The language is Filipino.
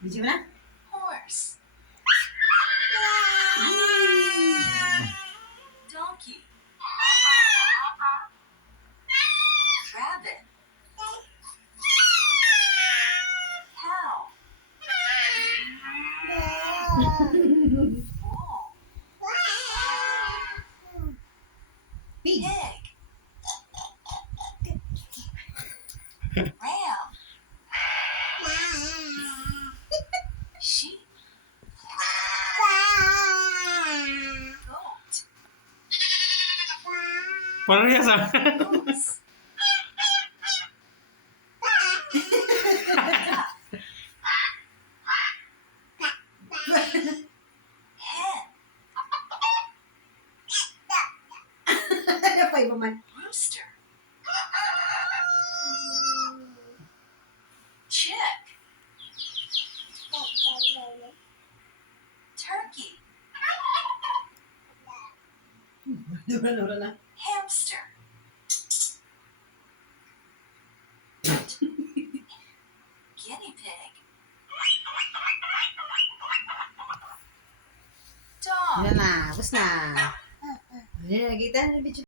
Video na? Horse. Donkey. Rabbit. Cow. Bull. Pig. Pig. Ram. Sheep. Goat. Parehas ah. Goose. Hen. Ano pa yung maman? Rooster. Chick. Turkey. Nura na. Hamster. Guinea pig. Dog. Yan na, bus na. Ayan, nakita na video.